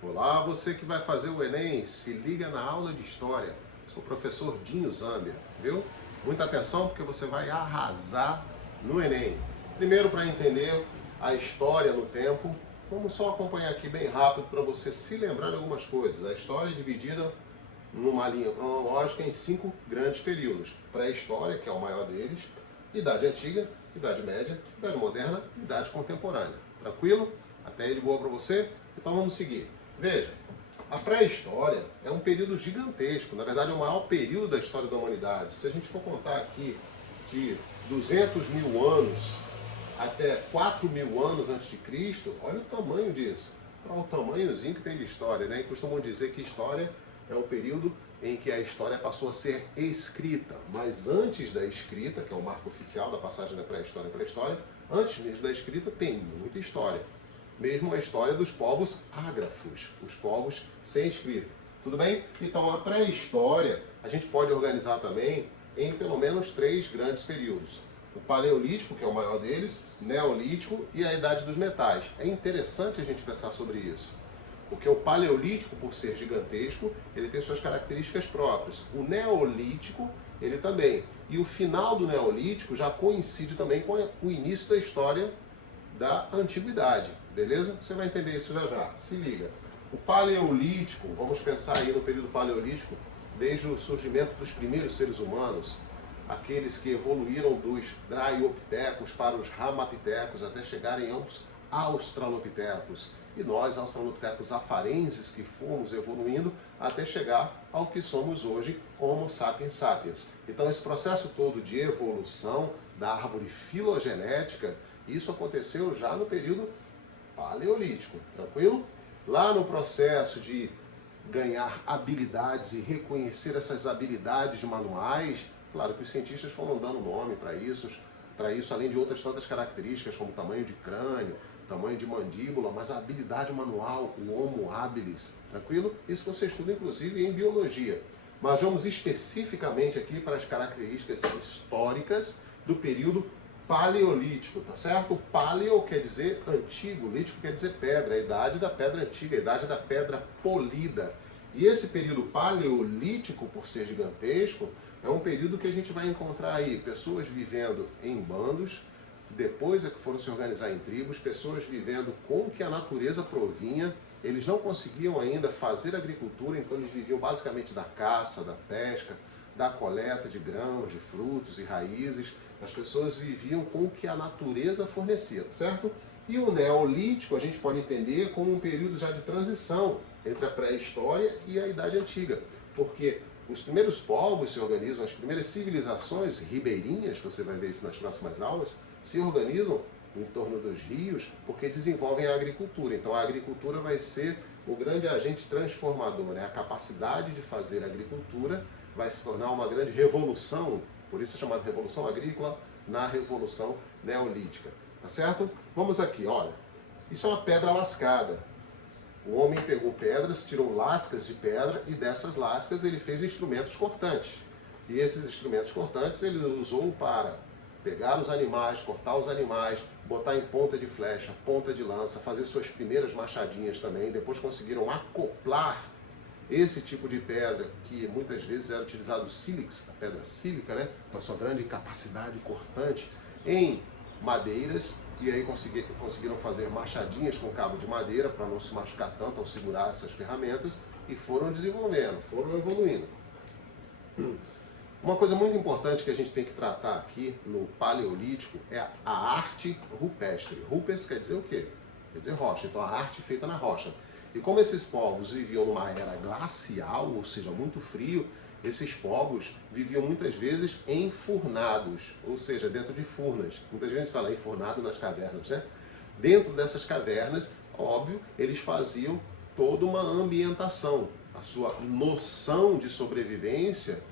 Olá, você que vai fazer o Enem, se liga na aula de História. Sou o professor Dinho Zambia, viu? Muita atenção porque você vai arrasar no Enem. Primeiro, para entender a história no tempo, vamos só acompanhar aqui bem rápido para você se lembrar de algumas coisas. A história é dividida numa linha cronológica em 5 grandes períodos. Pré-história, que é o maior deles, Idade Antiga, Idade Média, Idade Moderna e Idade Contemporânea. Tranquilo? Até aí de boa para você? Então vamos seguir. Veja, a pré-história é um período gigantesco, na verdade é o maior período da história da humanidade. Se a gente for contar aqui de 200 mil anos até 4 mil anos antes de Cristo, olha o tamanho disso. Olha o tamanhozinho que tem de história, né? E costumam dizer que história é um período em que a história passou a ser escrita. Mas antes da escrita, que é o marco oficial da passagem da pré-história para a história, antes mesmo da escrita tem muita história. Mesmo a história dos povos ágrafos, os povos sem escrita. Tudo bem? Então a pré-história a gente pode organizar também em pelo menos 3 grandes períodos. O Paleolítico, que é o maior deles, Neolítico e a Idade dos Metais. É interessante a gente pensar sobre isso, porque o Paleolítico, por ser gigantesco, ele tem suas características próprias. O Neolítico, ele também. E o final do Neolítico já coincide também com o início da história da Antiguidade, beleza? Você vai entender isso já já. Se liga. O Paleolítico, vamos pensar aí no período Paleolítico, desde o surgimento dos primeiros seres humanos, aqueles que evoluíram dos Dryopithecus para os Ramapithecus até chegarem aos Australopithecus. E nós, Australopithecus afarenses, que fomos evoluindo até chegar ao que somos hoje, Homo sapiens sapiens. Então esse processo todo de evolução da árvore filogenética, isso aconteceu já no período Paleolítico, tranquilo? Lá no processo de ganhar habilidades e reconhecer essas habilidades manuais, claro que os cientistas foram dando nome para isso, além de outras tantas características, como tamanho de crânio, tamanho de mandíbula, mas a habilidade manual, o Homo habilis, tranquilo? Isso você estuda inclusive em biologia. Mas vamos especificamente aqui para as características históricas do período Paleolítico, tá certo? Paleo quer dizer antigo, lítico quer dizer pedra, a idade da pedra antiga, a idade da pedra polida. E esse período paleolítico, por ser gigantesco, é um período que a gente vai encontrar aí pessoas vivendo em bandos, depois é que foram se organizar em tribos, pessoas vivendo com o que a natureza provinha. Eles não conseguiam ainda fazer agricultura, então eles viviam basicamente da caça, da pesca, da coleta de grãos, de frutos e raízes. As pessoas viviam com o que a natureza fornecia, certo? E o Neolítico a gente pode entender como um período já de transição entre a pré-história e a Idade Antiga, porque os primeiros povos se organizam, as primeiras civilizações ribeirinhas, você vai ver isso nas próximas aulas, se organizam em torno dos rios porque desenvolvem a agricultura. Então a agricultura vai ser o grande agente transformador, né? A capacidade de fazer agricultura vai se tornar uma grande revolução, por isso é chamada Revolução Agrícola, na Revolução Neolítica. Tá certo? Vamos aqui, olha. Isso é uma pedra lascada. O homem pegou pedras, tirou lascas de pedra e dessas lascas ele fez instrumentos cortantes. E esses instrumentos cortantes ele usou para pegar os animais, cortar os animais, botar em ponta de flecha, ponta de lança, fazer suas primeiras machadinhas também. Depois conseguiram acoplar esse tipo de pedra, que muitas vezes era utilizado o sílex, a pedra sílica, né, com a sua grande capacidade cortante, em madeiras, e aí conseguiram fazer machadinhas com cabo de madeira para não se machucar tanto ao segurar essas ferramentas, e foram desenvolvendo, foram evoluindo. Uma coisa muito importante que a gente tem que tratar aqui no Paleolítico é a arte rupestre. Rupes quer dizer o quê? Quer dizer rocha, então a arte feita na rocha. E como esses povos viviam numa era glacial, ou seja, muito frio, esses povos viviam muitas vezes enfurnados, ou seja, dentro de furnas. Muitas vezes fala enfurnado nas cavernas, né? Dentro dessas cavernas, óbvio, eles faziam toda uma ambientação. A sua noção de sobrevivência,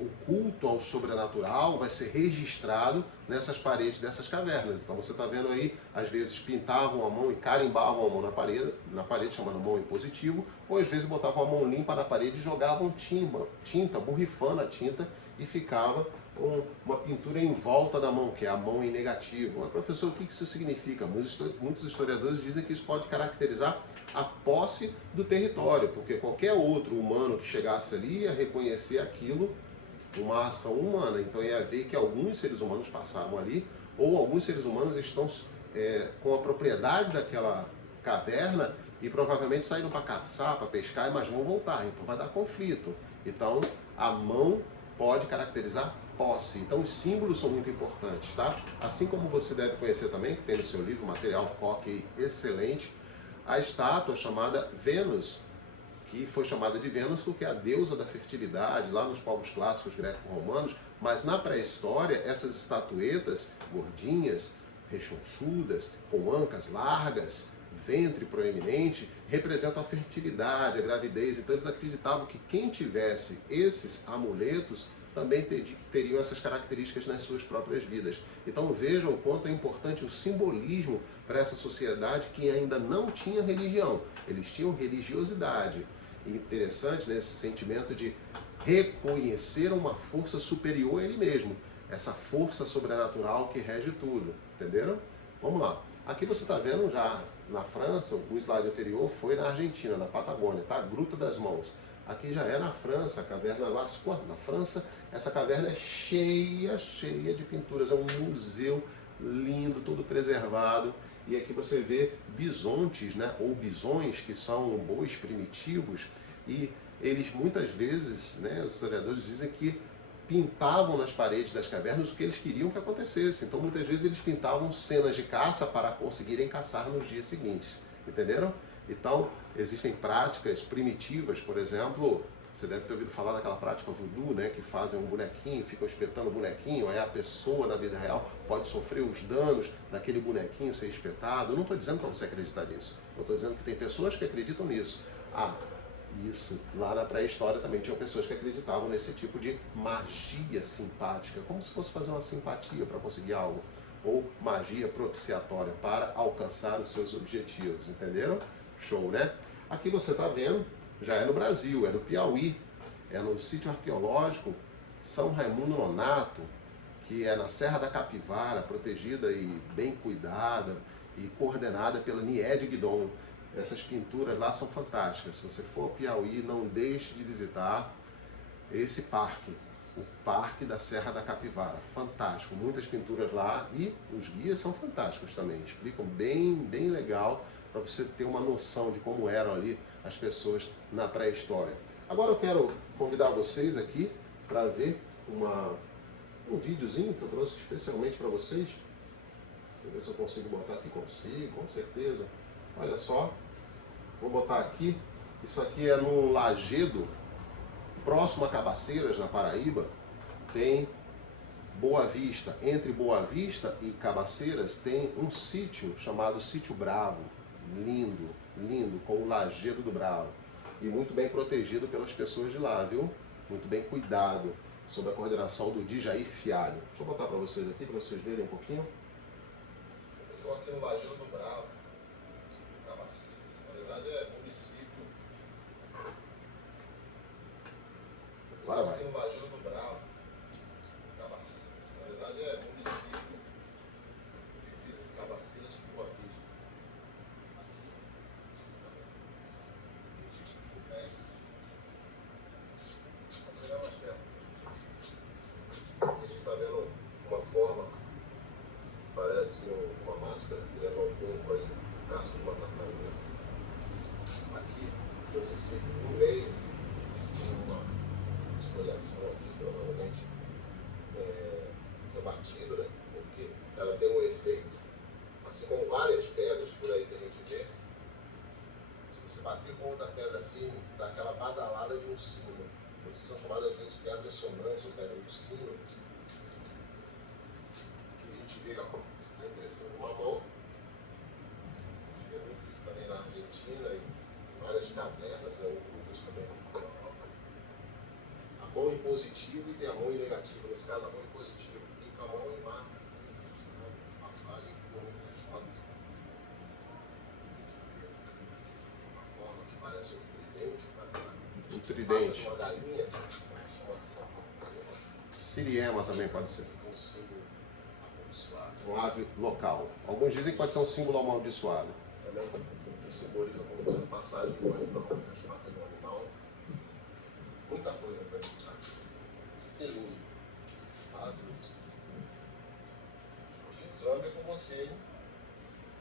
o culto ao sobrenatural vai ser registrado nessas paredes dessas cavernas. Então você está vendo aí, às vezes pintavam a mão e carimbavam a mão na parede chamando mão em positivo, ou às vezes botavam a mão limpa na parede e jogavam tinta, borrifando a tinta, e ficava uma pintura em volta da mão, que é a mão em negativo. Mas, professor, o que isso significa? Muitos historiadores dizem que isso pode caracterizar a posse do território, porque qualquer outro humano que chegasse ali ia reconhecer aquilo uma ação humana. Então ia ver que alguns seres humanos passaram ali, ou alguns seres humanos estão com a propriedade daquela caverna e provavelmente saíram para caçar, para pescar, mas vão voltar, então vai dar conflito. Então a mão pode caracterizar posse. Então os símbolos são muito importantes, tá? Assim como você deve conhecer também, que tem no seu livro, material Koch excelente, a estátua chamada Vênus, que foi chamada de Vênus porque é a deusa da fertilidade, lá nos povos clássicos greco-romanos, mas na pré-história essas estatuetas gordinhas, rechonchudas, com ancas largas, ventre proeminente, representam a fertilidade, a gravidez. Então eles acreditavam que quem tivesse esses amuletos também teriam essas características nas suas próprias vidas. Então vejam o quanto é importante o simbolismo para essa sociedade que ainda não tinha religião. Eles tinham religiosidade. Interessante, né, esse sentimento de reconhecer uma força superior a ele mesmo. Essa força sobrenatural que rege tudo. Entenderam? Vamos lá. Aqui você está vendo já na França, o slide anterior foi na Argentina, na Patagônia, tá? Gruta das Mãos. Aqui já é na França, a caverna Lascaux. Na França, essa caverna é cheia de pinturas. É um museu lindo, todo preservado. E aqui você vê bisontes, né? Ou bisões, que são bois primitivos. E eles muitas vezes, né, os historiadores dizem que pintavam nas paredes das cavernas o que eles queriam que acontecesse. Então muitas vezes eles pintavam cenas de caça para conseguirem caçar nos dias seguintes. Entenderam? Então existem práticas primitivas, por exemplo, você deve ter ouvido falar daquela prática voodoo, né, que fazem um bonequinho, ficam espetando o bonequinho, aí a pessoa na vida real pode sofrer os danos daquele bonequinho ser espetado. Eu não estou dizendo para você acreditar nisso, eu estou dizendo que tem pessoas que acreditam nisso. Isso, lá na pré-história também tinham pessoas que acreditavam nesse tipo de magia simpática, como se fosse fazer uma simpatia para conseguir algo, ou magia propiciatória para alcançar os seus objetivos, entenderam? Show, né? Aqui você está vendo, já é no Brasil, é no Piauí, é no sítio arqueológico São Raimundo Nonato, que é na Serra da Capivara, protegida e bem cuidada e coordenada pela Niede Guidon. Essas pinturas lá são fantásticas. Se você for ao Piauí, não deixe de visitar esse parque, o Parque da Serra da Capivara. Fantástico, muitas pinturas lá e os guias são fantásticos também. Explicam bem legal para você ter uma noção de como eram ali as pessoas na pré-história. Agora eu quero convidar vocês aqui para ver um videozinho que eu trouxe especialmente para vocês. Deixa eu ver se eu consigo botar aqui, consigo, com certeza. Olha só, vou botar aqui, isso aqui é no Lajedo, próximo a Cabaceiras, na Paraíba, tem Boa Vista. Entre Boa Vista e Cabaceiras tem um sítio chamado Sítio Bravo, lindo, lindo, com o Lajedo do Bravo, e muito bem protegido pelas pessoas de lá, viu? Muito bem cuidado, sob a coordenação do Djair Fialho. Deixa eu botar para vocês aqui, para vocês verem um pouquinho. Estou aqui no Lajedo do Bravo, na verdade é município. Agora vai. No Lajedo do Bravo, Cabaceiras. Na verdade é município, divisa de Cabaceiras com Boa Vista. Aqui. Registro do México. Vamos chegar mais perto. Aqui a gente está vendo uma forma, parece uma máscara que leva um pouco aí, o casco de uma tartaruga. Aqui, nesse ciclo, no meio, tem uma esfoliação aqui, provavelmente foi batido, né? Porque ela tem um efeito, assim como várias pedras por aí que a gente vê. Se você bater com outra pedra firme, dá aquela badalada de um sino. Essas são chamadas às vezes de pedras sonantes ou pedra do sino. Aqui a gente vê a impressão de uma mão. A gente vê muito isso também na Argentina e várias cavernas, muitas também. A mão em positivo e tem a mão em negativo. Nesse caso, a mão em positivo. Fica a mão e marca assim, registrando passagem por outras formas. Uma forma que parece um tridente. Um tridente. Uma galinha. Siriema também pode ser. Um ave local. Alguns dizem que pode ser um símbolo amaldiçoado. Que simboliza como essa passagem do animal, as marcas do animal. Muita coisa para estudar. Isso aqui é lindo. Maravilhoso. Zâmbia com você, hein?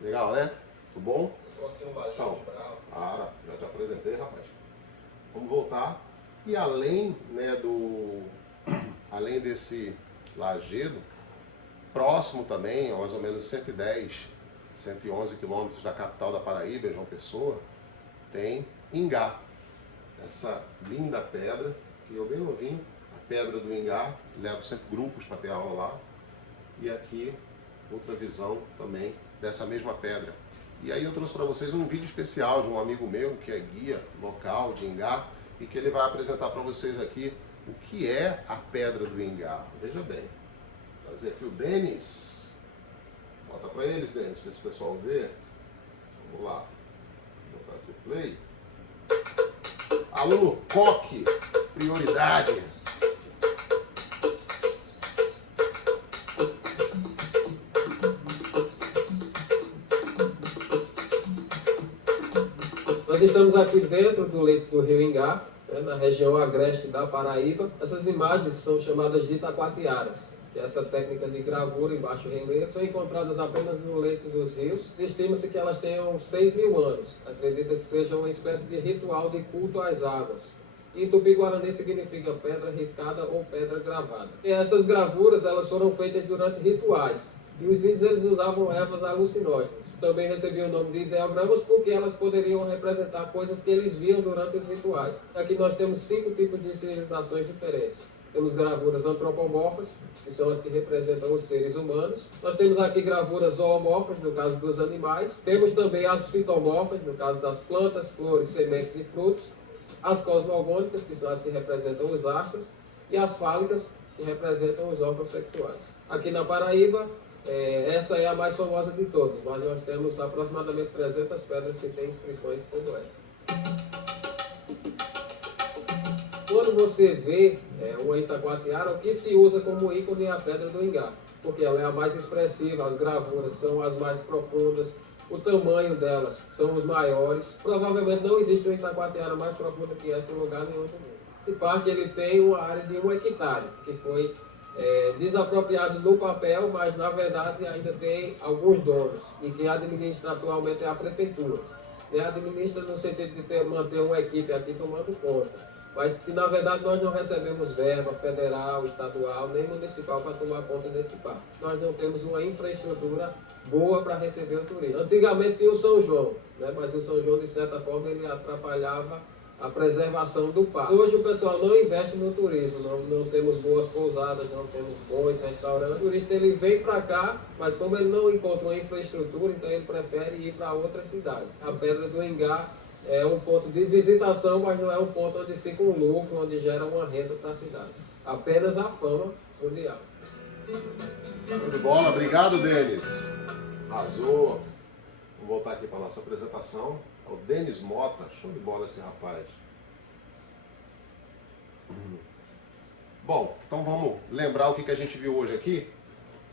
Legal, né? Tudo bom? Eu estou aqui no Lajedo então, Bravo. Já te apresentei, rapaz. Vamos voltar. E além, né, além desse lajedo, próximo também, a mais ou menos 110, 111 quilômetros da capital da Paraíba, João Pessoa, tem Ingá. Essa linda pedra, que eu bem novinho, a pedra do Ingá, levo sempre grupos para ter aula lá. E aqui, outra visão também dessa mesma pedra. E aí eu trouxe para vocês um vídeo especial de um amigo meu, que é guia local de Ingá, e que ele vai apresentar para vocês aqui o que é a Pedra do Ingá. Veja bem, vou trazer aqui o Denis. Bota para eles, Denis, para esse pessoal ver. Vamos lá. Vou botar aqui o play. Aluno Coque, prioridade. Nós estamos aqui dentro do leito do rio Ingá, né, na região agreste da Paraíba. Essas imagens são chamadas de taquatiaras, que é essa técnica de gravura em baixo relevo. São encontradas apenas no leito dos rios. Estima-se que elas tenham 6.000 anos. Acredita-se que seja uma espécie de ritual de culto às águas. Em Tupi-Guarani significa pedra riscada ou pedra gravada. E essas gravuras elas foram feitas durante rituais. E os índios eles usavam ervas alucinógenas. Também recebiam o nome de ideogramas porque elas poderiam representar coisas que eles viam durante os rituais. Aqui nós temos 5 tipos de civilizações diferentes. Temos gravuras antropomorfas, que são as que representam os seres humanos. Nós temos aqui gravuras zoomorfas, no caso dos animais. Temos também as fitomorfas, no caso das plantas, flores, sementes e frutos. As cosmogônicas, que são as que representam os astros. E as fálicas, que representam os órgãos sexuais. Aqui na Paraíba, essa é a mais famosa de todas, mas nós temos aproximadamente 300 pedras que têm inscrições como essa. Quando você vê uma itacoatiara, o que se usa como ícone é a pedra do Ingá, porque ela é a mais expressiva, as gravuras são as mais profundas, o tamanho delas são os maiores. Provavelmente não existe uma itacoatiara mais profunda que essa em lugar nenhum do mundo. Esse parque ele tem uma área de 1 hectare, que foi desapropriado no papel, mas na verdade ainda tem alguns donos, e quem administra atualmente é a prefeitura. Administra no sentido de manter uma equipe aqui tomando conta, mas se na verdade nós não recebemos verba federal, estadual, nem municipal para tomar conta desse parque. Nós não temos uma infraestrutura boa para receber o turismo. Antigamente tinha o São João, mas o São João de certa forma ele atrapalhava a preservação do parque. Hoje o pessoal não investe no turismo, não temos boas pousadas, não temos bons restaurantes. O turista ele vem para cá, mas como ele não encontra uma infraestrutura, então ele prefere ir para outras cidades. A Pedra do Ingá é um ponto de visitação, mas não é um ponto onde fica um lucro, onde gera uma renda para a cidade. Apenas a fama mundial. Show de bola, obrigado, Denis. Arrasou. Vamos voltar aqui para a nossa apresentação. É o Denis Mota, show de bola esse rapaz. Bom, então vamos lembrar o que a gente viu hoje aqui.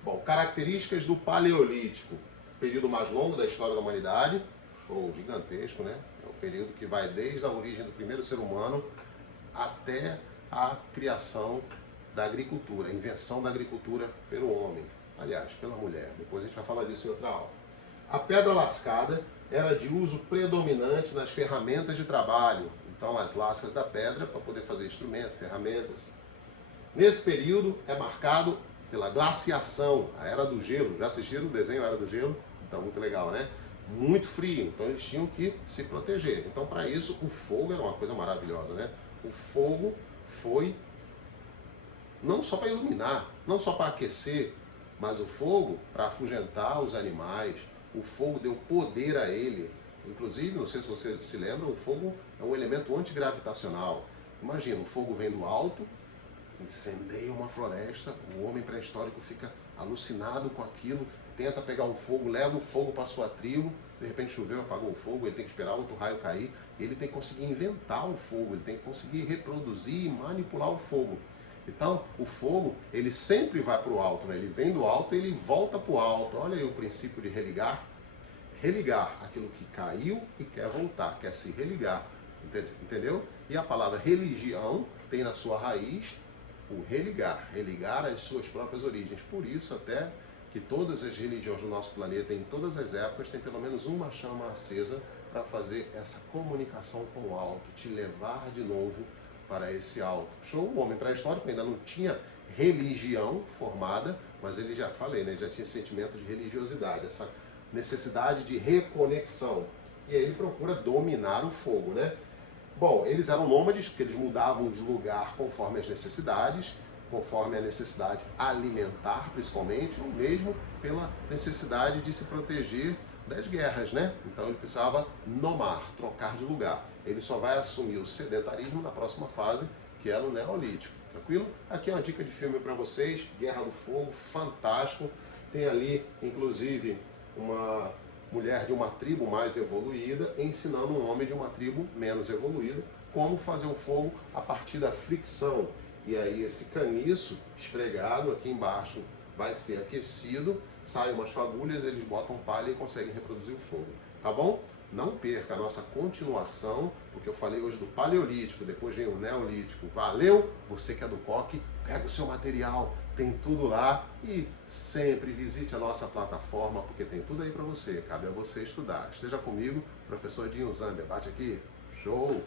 Bom, características do Paleolítico, período mais longo da história da humanidade, show gigantesco, né? É um período que vai desde a origem do primeiro ser humano até a criação da agricultura, a invenção da agricultura pelo homem, aliás, pela mulher. Depois a gente vai falar disso em outra aula. A pedra lascada era de uso predominante nas ferramentas de trabalho, então as lascas da pedra para poder fazer instrumentos, ferramentas. Nesse período é marcado pela glaciação, a Era do Gelo. Já assistiram o desenho Era do Gelo? Então, muito legal, né? Muito frio, então eles tinham que se proteger. Então, para isso, o fogo era uma coisa maravilhosa, né? O fogo foi não só para iluminar, não só para aquecer, mas o fogo para afugentar os animais. O fogo deu poder a ele. Inclusive, não sei se você se lembra, o fogo é um elemento antigravitacional. Imagina, o fogo vem do alto, incendeia uma floresta, o homem pré-histórico fica alucinado com aquilo, tenta pegar o fogo, leva o fogo para sua tribo, de repente choveu, apagou o fogo, ele tem que esperar outro raio cair, ele tem que conseguir inventar o fogo, ele tem que conseguir reproduzir e manipular o fogo. Então, o fogo, ele sempre vai para o alto, né? Ele vem do alto e ele volta para o alto. Olha aí o princípio de religar. Religar aquilo que caiu e quer voltar, quer se religar. Entendeu? E a palavra religião tem na sua raiz o religar, religar as suas próprias origens. Por isso até que todas as religiões do nosso planeta, em todas as épocas, tem pelo menos uma chama acesa para fazer essa comunicação com o alto, te levar de novo para esse alto. Show? O homem pré-histórico ainda não tinha religião formada, mas ele já falei, né? Já tinha sentimento de religiosidade, essa necessidade de reconexão. E aí ele procura dominar o fogo, né? Bom, eles eram nômades, porque eles mudavam de lugar conforme as necessidades, conforme a necessidade alimentar, principalmente, ou mesmo pela necessidade de se proteger das guerras, né? Então ele precisava nomar, trocar de lugar. Ele só vai assumir o sedentarismo na próxima fase, que é no Neolítico, tranquilo? Aqui é uma dica de filme para vocês, Guerra do Fogo, fantástico. Tem ali, inclusive, uma mulher de uma tribo mais evoluída ensinando um homem de uma tribo menos evoluída como fazer o fogo a partir da fricção. E aí esse caniço esfregado aqui embaixo vai ser aquecido, saem umas fagulhas, eles botam palha e conseguem reproduzir o fogo. Tá bom? Não perca a nossa continuação, porque eu falei hoje do Paleolítico, depois vem o Neolítico. Valeu? Você que é do coque, pega o seu material, tem tudo lá e sempre visite a nossa plataforma, porque tem tudo aí para você, cabe a você estudar. Esteja comigo, professor Dinho Zambia. Bate aqui. Show!